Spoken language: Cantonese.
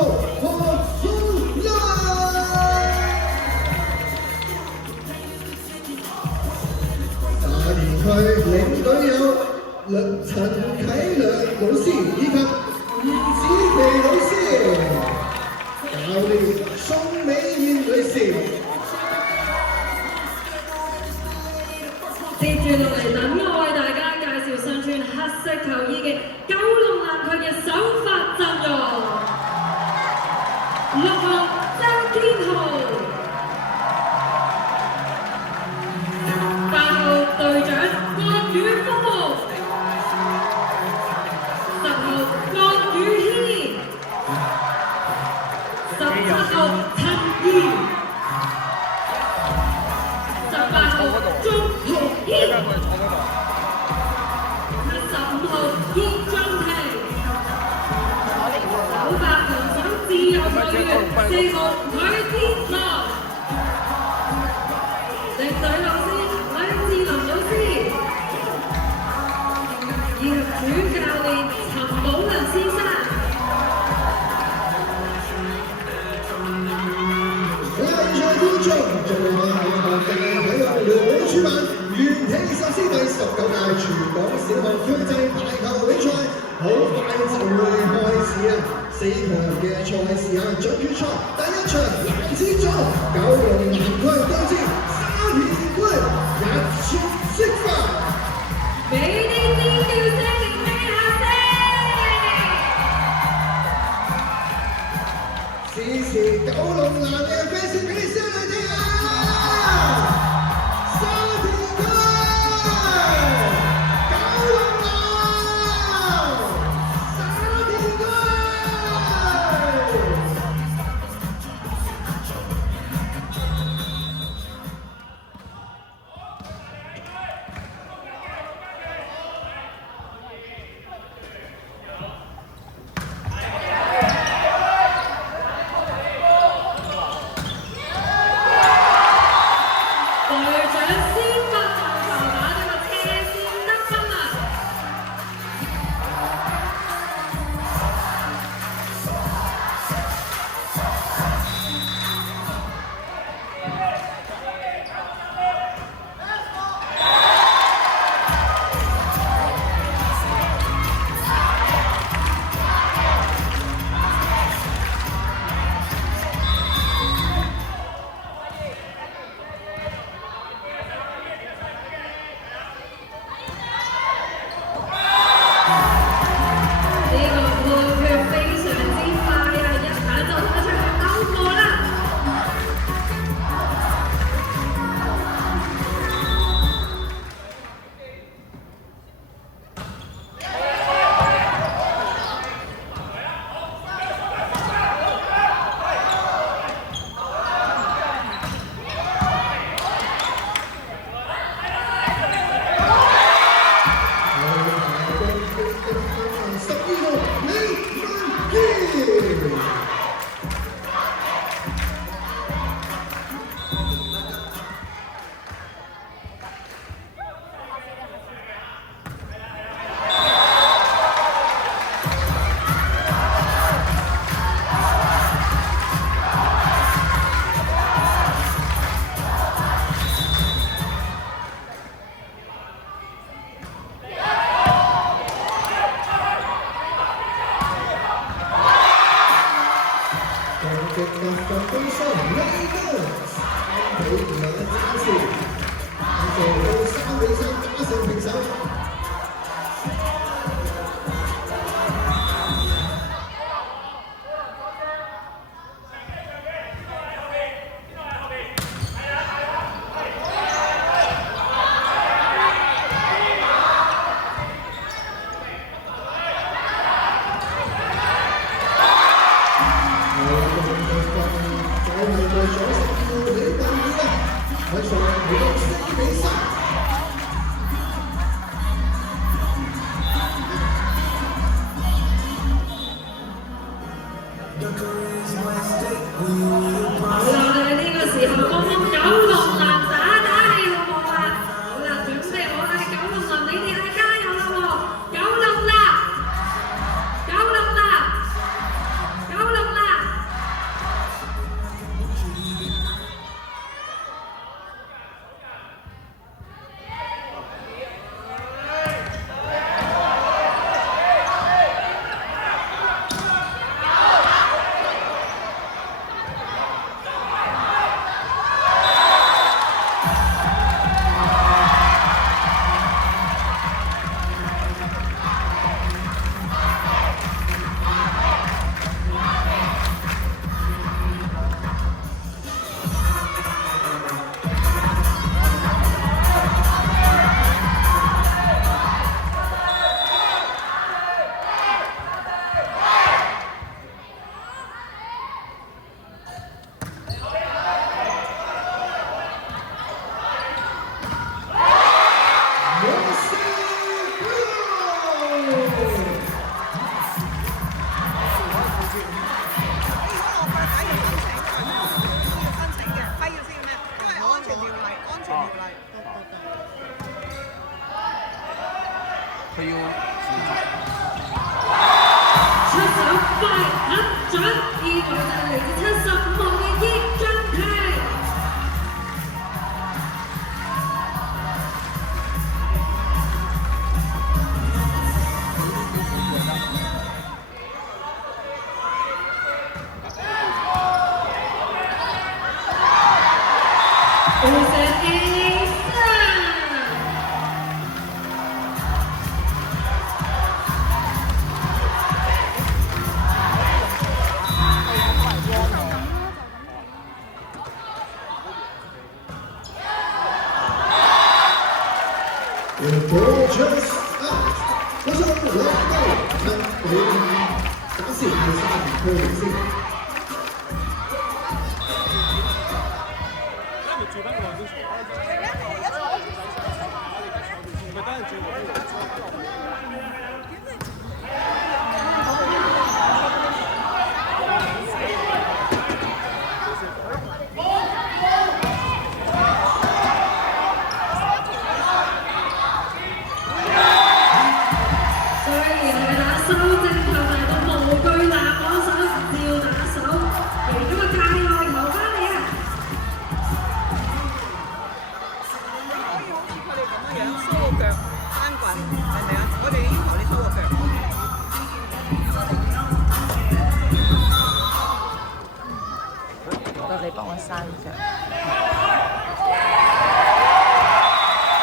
何風亮。打連去領隊有陳啟良老師以及葉子琪老師，教練宋美燕女士。接住落嚟，等我為大家介紹身穿黑色球衣嘅九龍南區嘅首發陣容：6號周天豪，8號隊長郭宇峰，10號郭宇軒，17號陳怡，18號鍾浩軒，15號葉俊廷，9號防守自由球員4號許天樂，領隊老師呂志林老師，以及主教練陳寶良先生。現場觀眾，做下係學界體育聯會主辦元氣壽司第19屆全港小學區際排球比賽，好快就會開始啦！4強嘅賽事啊，準決賽第一場男子組，九龍南區對戰沙田區日出釋放。俾啲尖叫聲嚟聽下先！支持九龍南嘅 fans 俾啲聲嚟聽下！沙田區、九龍南、沙田區。隊長先發球打咗個斜線得分啊！呢個破腳非常之快啊！一下就打出去勾過啦！極壓嘅攻勢呢個3比2嘅差線，做到3比3打成平手。Gorgeous out，嗰首兩個特別假設係3區先。住翻個